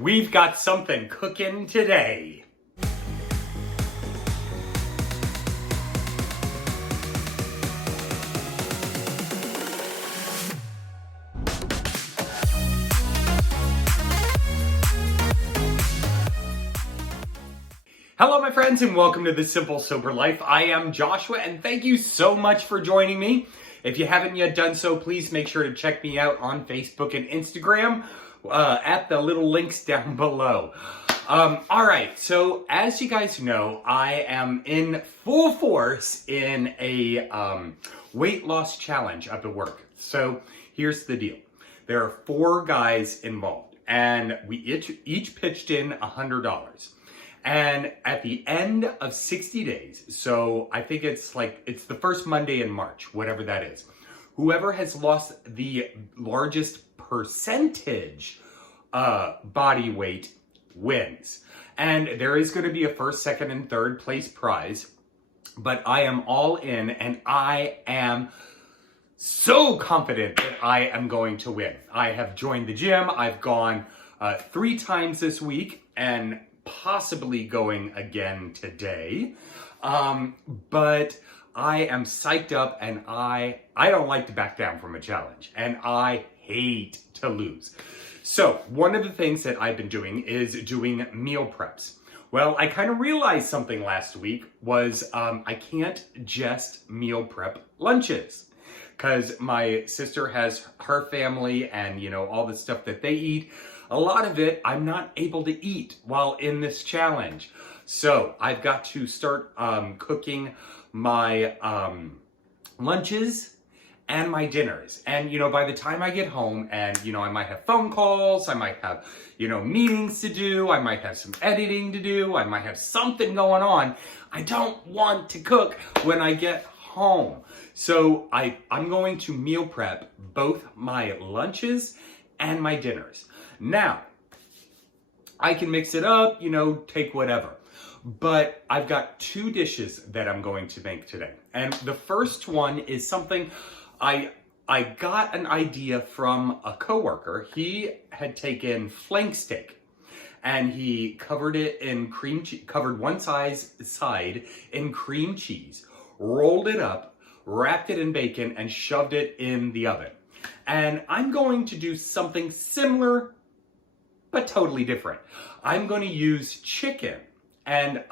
We've got something cooking today. Hello my friends and welcome to The Simple Sober Life. I am Joshua and thank you so much for joining me. If you haven't yet done so, please make sure to check me out on Facebook and Instagram at the little links down below. Alright, so as you guys know, I am in full force in a weight loss challenge up at work. So here's the deal. There are 4 guys involved and we each pitched in $100. And at the end of 60 days, so I think it's the first Monday in March, whatever that is, whoever has lost the largest percentage body weight wins. And there is going to be a first, second, and third place prize, but I am all in and I am so confident that I am going to win. I have joined the gym. I've gone 3 times this week and possibly going again today. But I am psyched up and I don't like to back down from a challenge and I hate to lose. So one of the things that I've been doing is doing meal preps. Well, I kind of realized something last week was I can't just meal prep lunches because my sister has her family and, you know, all the stuff that they eat. A lot of it I'm not able to eat while in this challenge. So I've got to start cooking my lunches and my dinners. And, you know, by the time I get home and, you know, I might have phone calls, I might have, you know, meetings to do, I might have some editing to do, I might have something going on. I don't want to cook when I get home. So I'm going to meal prep both my lunches and my dinners. Now, I can mix it up, you know, take whatever. But I've got 2 dishes that I'm going to make today. And the first one is something I got an idea from a coworker. He had taken flank steak and he covered it in cream cheese, covered one side in cream cheese, rolled it up, wrapped it in bacon, and shoved it in the oven. And I'm going to do something similar but totally different. I'm going to use chicken and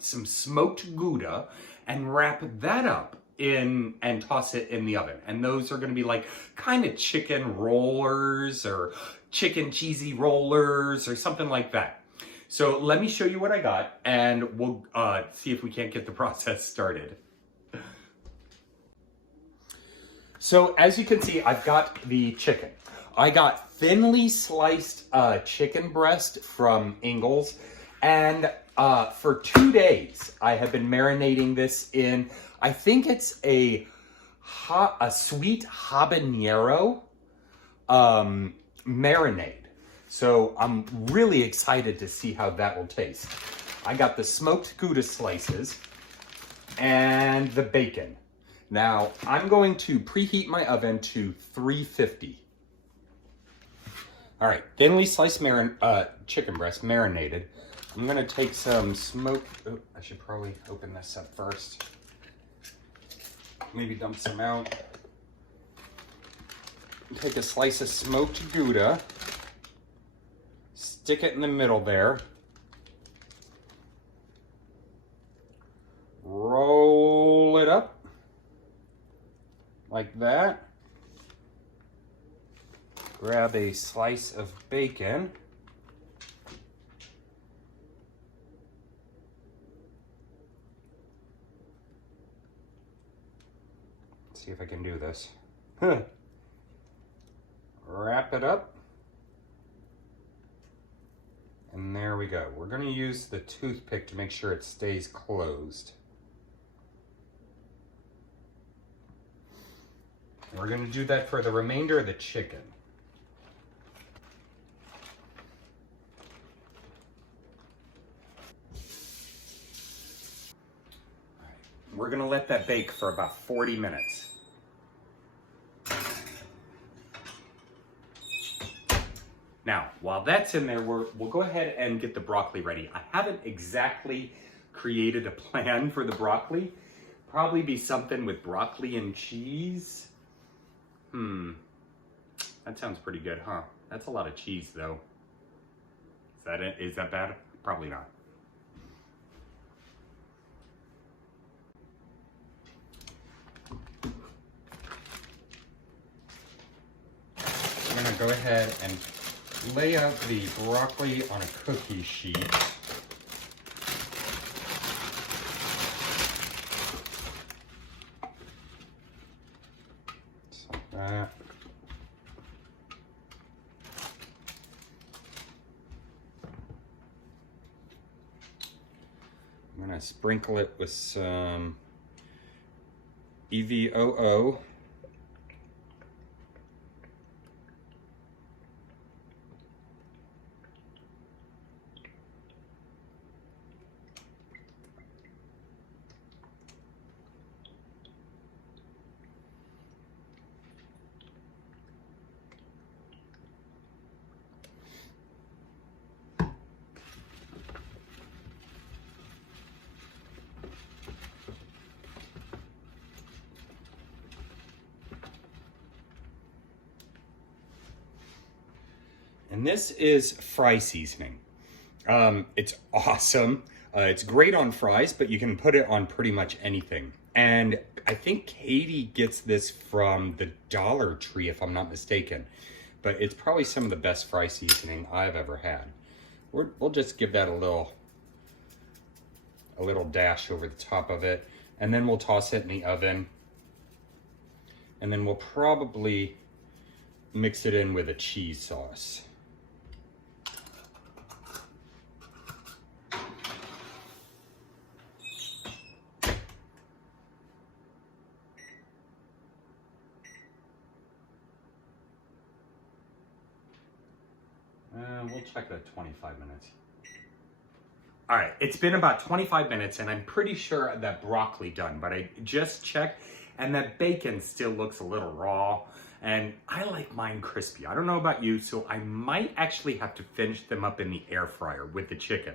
some smoked Gouda and wrap that up in and toss it in the oven. And those are going to be like kind of chicken rollers or chicken cheesy rollers or something like that. So let me show you what I got and we'll see if we can't get the process started. So as you can see, I've got the chicken. I got thinly sliced chicken breast from Ingles, and for 2 days I have been marinating this in, I think it's a sweet habanero marinade. So I'm really excited to see how that will taste. I got the smoked Gouda slices and the bacon. Now I'm going to preheat my oven to 350. All right, thinly sliced chicken breast marinated. I'm gonna take some I should probably open this up first. Maybe dump some out. Take a slice of smoked Gouda, stick it in the middle there. Roll it up like that. Grab a slice of bacon. Let's see if I can do this. Wrap it up. And there we go. We're going to use the toothpick to make sure it stays closed. We're going to do that for the remainder of the chicken. We're gonna let that bake for about 40 minutes. Now, while that's in there, we'll go ahead and get the broccoli ready. I haven't exactly created a plan for the broccoli. Probably be something with broccoli and cheese. That sounds pretty good, huh? That's a lot of cheese, though. Is that it? Is that bad? Probably not. I'm gonna go ahead and lay out the broccoli on a cookie sheet. Just like that. I'm gonna sprinkle it with some EVOO. And this is fry seasoning. It's awesome. It's great on fries, but you can put it on pretty much anything. And I think Katie gets this from the Dollar Tree, if I'm not mistaken. But it's probably some of the best fry seasoning I've ever had. We'll just give that a little dash over the top of it. And then we'll toss it in the oven. And then we'll probably mix it in with a cheese sauce. We'll check that 25 minutes. All right, it's been about 25 minutes and I'm pretty sure that broccoli done, but I just checked and that bacon still looks a little raw and I like mine crispy. I don't know about you, so I might actually have to finish them up in the air fryer with the chicken.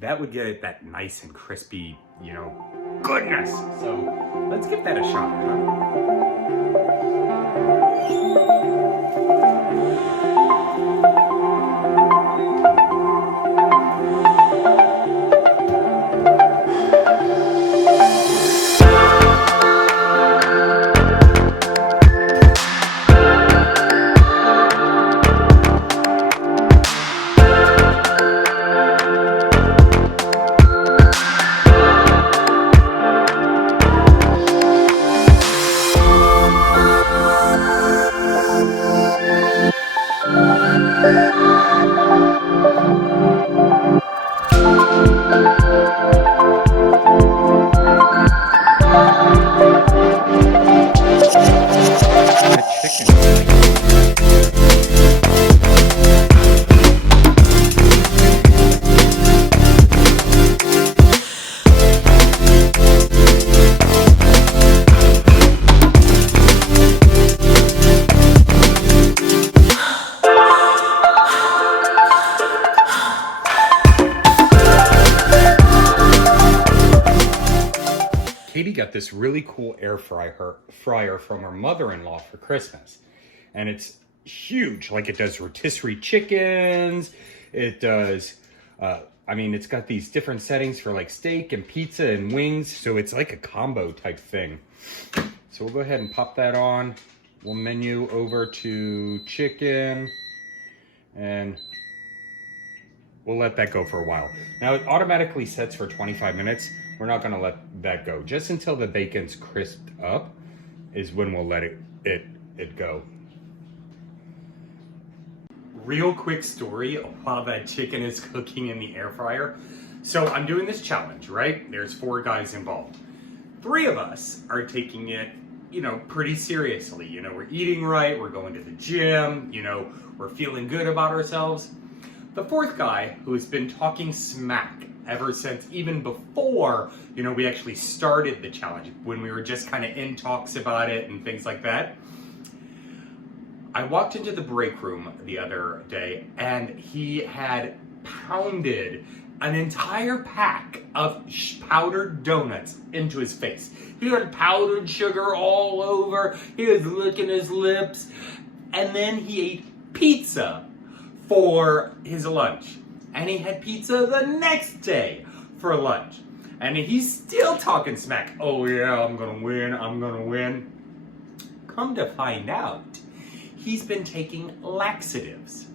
That would get it that nice and crispy, you know, goodness. So let's give that a shot, huh? Katie got this really cool air fryer from her mother-in-law for Christmas. And it's huge. Like, it does rotisserie chickens. It does, I mean, it's got these different settings for like steak and pizza and wings. So it's like a combo type thing. So we'll go ahead and pop that on. We'll menu over to chicken. And we'll let that go for a while. Now it automatically sets for 25 minutes. We're not gonna let that go. Just until the bacon's crisped up is when we'll let it go. Real quick story while that chicken is cooking in the air fryer. So I'm doing this challenge, right? There's 4 guys involved. 3 of us are taking it, you know, pretty seriously. You know, we're eating right, we're going to the gym, you know, we're feeling good about ourselves. The 4th guy, who has been talking smack ever since, even before, you know, we actually started the challenge, when we were just kind of in talks about it and things like that. I walked into the break room the other day and he had pounded an entire pack of powdered donuts into his face. He had powdered sugar all over. He was licking his lips. And then he ate pizza for his lunch. And he had pizza the next day for lunch. And he's still talking smack. Oh yeah, I'm gonna win, I'm gonna win. Come to find out, he's been taking laxatives.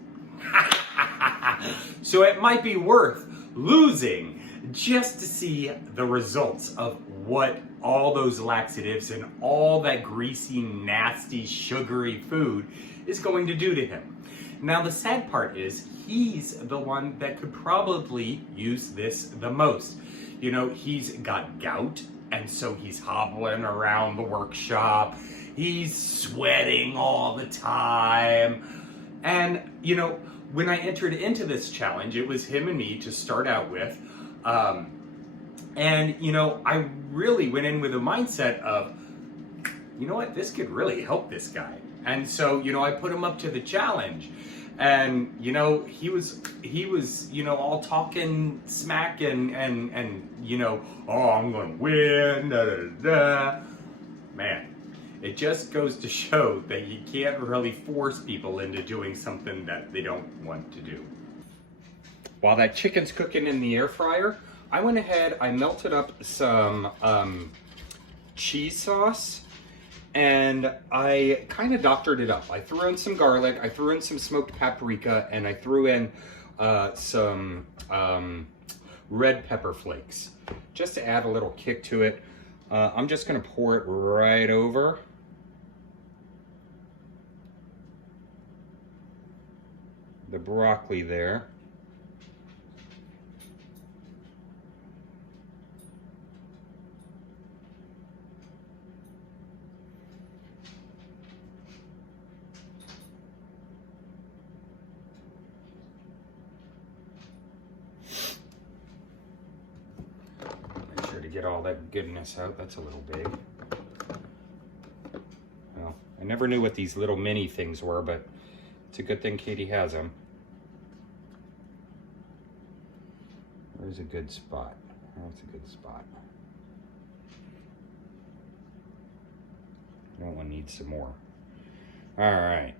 So it might be worth losing just to see the results of what all those laxatives and all that greasy, nasty, sugary food is going to do to him. Now the sad part is he's the one that could probably use this the most. You know, he's got gout, and so he's hobbling around the workshop. He's sweating all the time. And, you know, when I entered into this challenge, it was him and me to start out with. And, you know, I really went in with a mindset of, you know what, this could really help this guy. And so, you know, I put him up to the challenge. And, you know, he was, you know, all talking smack and you know, oh, I'm going to win, da, da, da. Man, it just goes to show that you can't really force people into doing something that they don't want to do. While that chicken's cooking in the air fryer, I went ahead, I melted up some cheese sauce, and I kind of doctored it up. I threw in some garlic, I threw in some smoked paprika, and I threw in some red pepper flakes, just to add a little kick to it. I'm just gonna pour it right over. The broccoli there. Make sure to get all that goodness out. That's a little big. Well, I never knew what these little mini things were, but it's a good thing Katie has them. Where's a good spot? That's a good spot. No one needs some more. All right.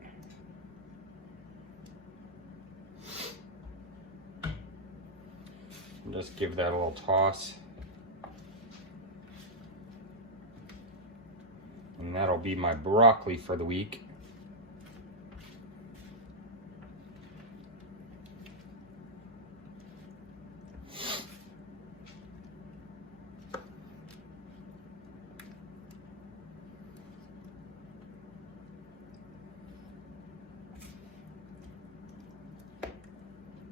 Just give that a little toss. And that'll be my broccoli for the week.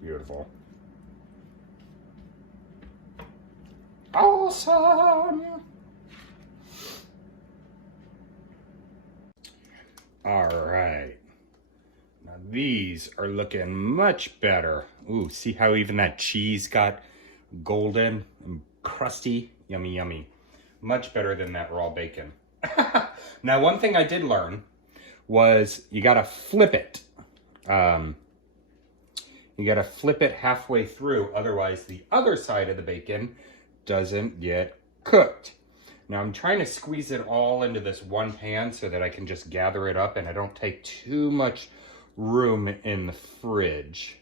Beautiful. Awesome. All right. Now these are looking much better. Ooh, see how even that cheese got golden and crusty? Yummy, yummy. Much better than that raw bacon. Now, one thing I did learn was you gotta flip it. You gotta flip it halfway through, otherwise the other side of the bacon doesn't get cooked. Now I'm trying to squeeze it all into this one pan so that I can just gather it up and I don't take too much room in the fridge.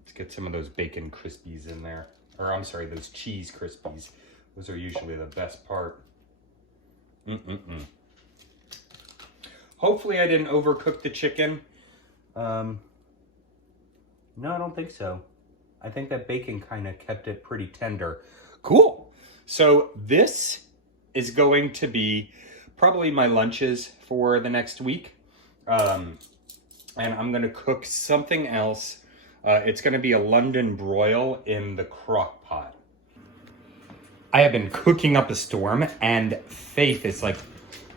Let's get some of those bacon crispies in there. Or I'm sorry, those cheese crispies. Those are usually the best part. Hopefully I didn't overcook the chicken. No, I don't think so. I think that bacon kind of kept it pretty tender. Cool. So this is going to be probably my lunches for the next week. And I'm going to cook something else. It's going to be a London broil in the crock pot. I have been cooking up a storm and Faith is like,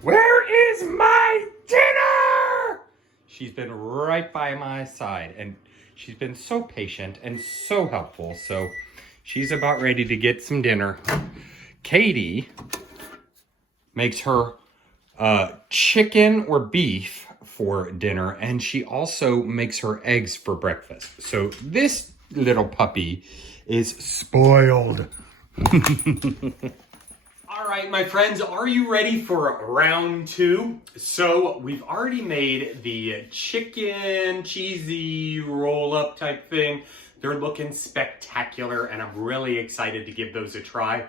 "Where is my dinner?" She's been right by my side and she's been so patient and so helpful. So she's about ready to get some dinner. Katie makes her chicken or beef for dinner, and she also makes her eggs for breakfast. So this little puppy is spoiled. All right, my friends, are you ready for round two? So we've already made the chicken cheesy roll-up type thing. They're looking spectacular, and I'm really excited to give those a try.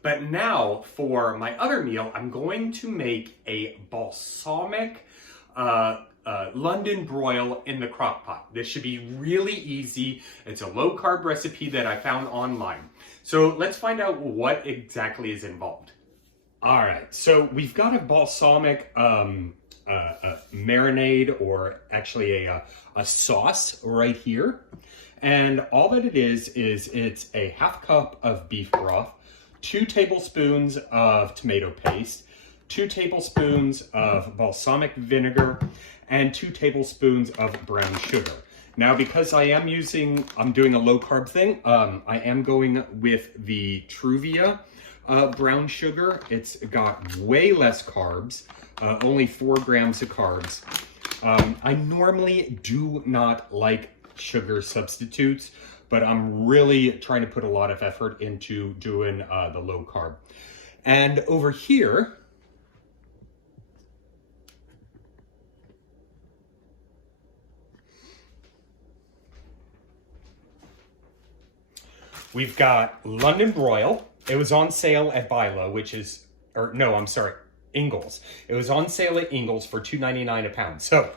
But now for my other meal, I'm going to make a balsamic London broil in the crock pot. This should be really easy. It's a low carb recipe that I found online. So let's find out what exactly is involved. All right, so we've got a balsamic marinade, or actually a sauce right here. And all that it is it's a half cup of beef broth, 2 tablespoons of tomato paste, 2 tablespoons of balsamic vinegar, and 2 tablespoons of brown sugar. Now, because I'm doing a low carb thing, I am going with the Truvia brown sugar. It's got way less carbs, only 4 grams of carbs. I normally do not like sugar substitutes, but I'm really trying to put a lot of effort into doing the low carb. And over here, we've got London broil. It was on sale at Bilo, Ingles. It was on sale at Ingles for $2.99 a pound. So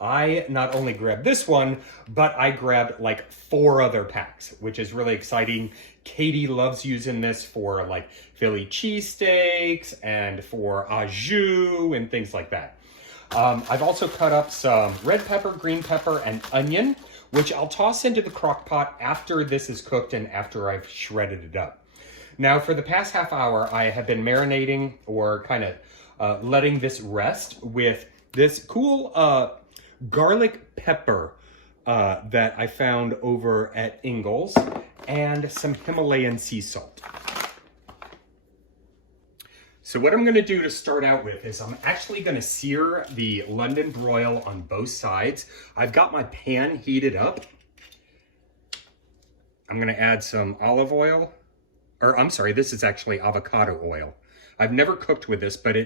I not only grabbed this one, but I grabbed like 4 other packs, which is really exciting. Katie loves using this for like Philly cheesesteaks and for au jus and things like that. I've also cut up some red pepper, green pepper, and onion, which I'll toss into the crock pot after this is cooked and after I've shredded it up. Now, for the past half hour, I have been marinating, or kind of letting this rest with this cool garlic pepper that I found over at Ingles, and some Himalayan sea salt. So what I'm going to do to start out with is I'm actually going to sear the London broil on both sides. I've got my pan heated up. I'm going to add some olive oil. Or I'm sorry, this is actually avocado oil. I've never cooked with this, but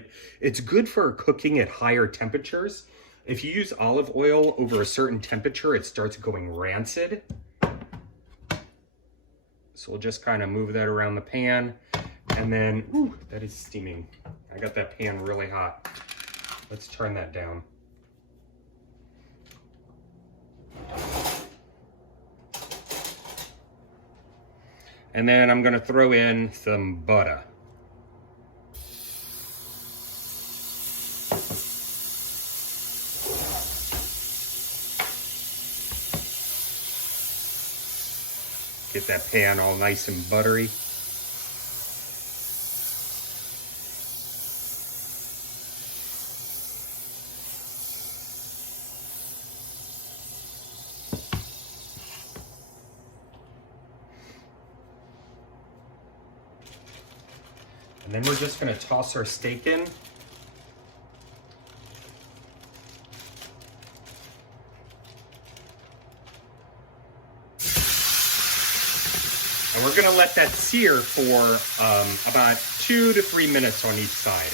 it's good for cooking at higher temperatures. If you use olive oil over a certain temperature, it starts going rancid. So we'll just kind of move that around the pan. And then, ooh, that is steaming. I got that pan really hot. Let's turn that down. And then I'm gonna throw in some butter. Get that pan all nice and buttery. And then we're just gonna toss our steak in. And we're gonna let that sear for about 2 to 3 minutes on each side.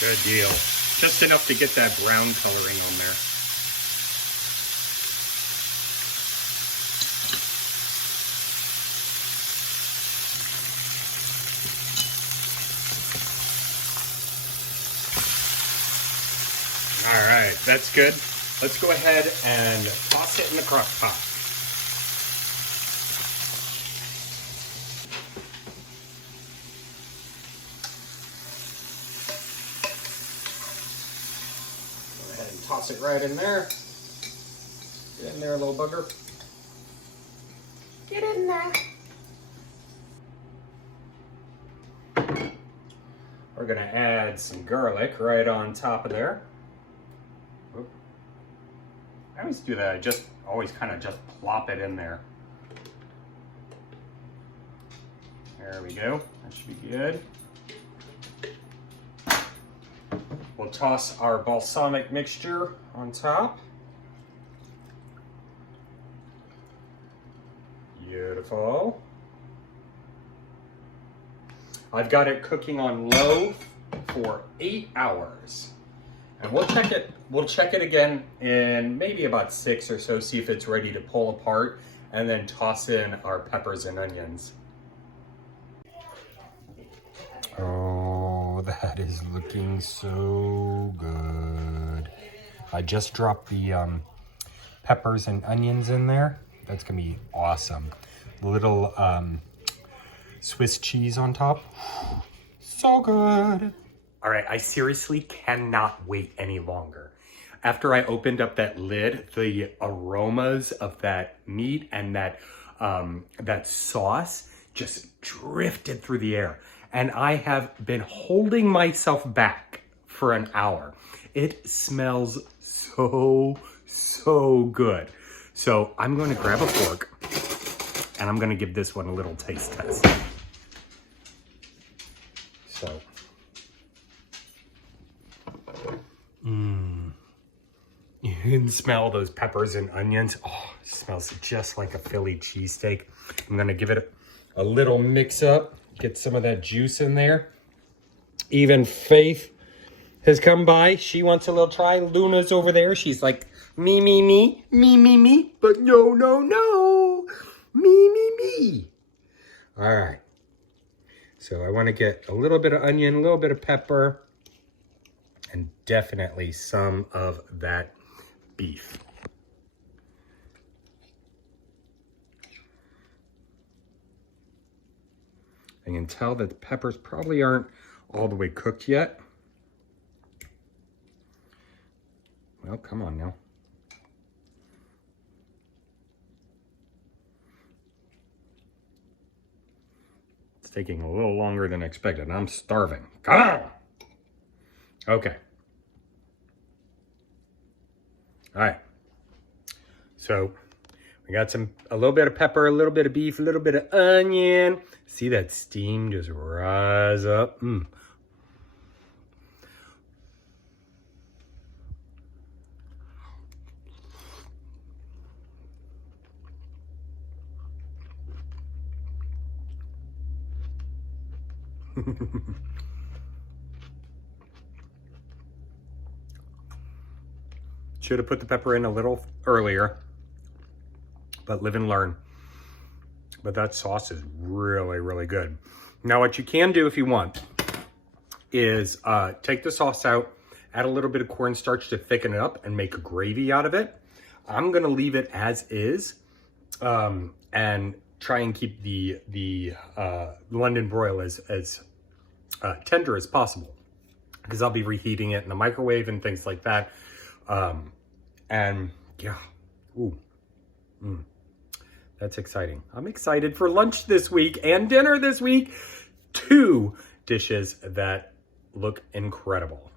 Good deal. Just enough to get that brown coloring on there. All right, that's good. Let's go ahead and toss it in the crock pot. Go ahead and toss it right in there. Get in there, little bugger. Get in there. We're gonna add some garlic right on top of there. always do that. I just always kind of just plop it in there. There we go. That should be good. We'll toss our balsamic mixture on top. Beautiful. I've got it cooking on low for 8 hours. And we'll check it again in maybe about 6 or so, see if it's ready to pull apart, and then toss in our peppers and onions. Oh, that is looking so good. I just dropped the peppers and onions in there. That's gonna be awesome. Little Swiss cheese on top. So good. All right, I seriously cannot wait any longer. After I opened up that lid, the aromas of that meat and that sauce just drifted through the air. And I have been holding myself back for an hour. It smells so good. So I'm going to grab a fork and I'm going to give this one a little taste test. So, you can smell those peppers and onions. Oh, it smells just like a Philly cheesesteak. I'm going to give it a little mix up, get some of that juice in there. Even Faith has come by. She wants a little try. Luna's over there. She's like, me, but no, me. All right. So I want to get a little bit of onion, a little bit of pepper, and definitely some of that beef. I can tell that the peppers probably aren't all the way cooked yet. Well, come on now. It's taking a little longer than expected. I'm starving. Come on! Okay. All right. So we got a little bit of pepper, a little bit of beef, a little bit of onion. See that steam just rise up? Should have put the pepper in a little earlier, but live and learn. But that sauce is really good. Now what you can do if you want is take the sauce out, add a little bit of cornstarch to thicken it up and make a gravy out of it. I'm gonna leave it as is and try and keep the London broil as tender as possible, because I'll be reheating it in the microwave and things like that. And yeah, that's exciting. I'm excited for lunch this week and dinner this week. 2 dishes that look incredible.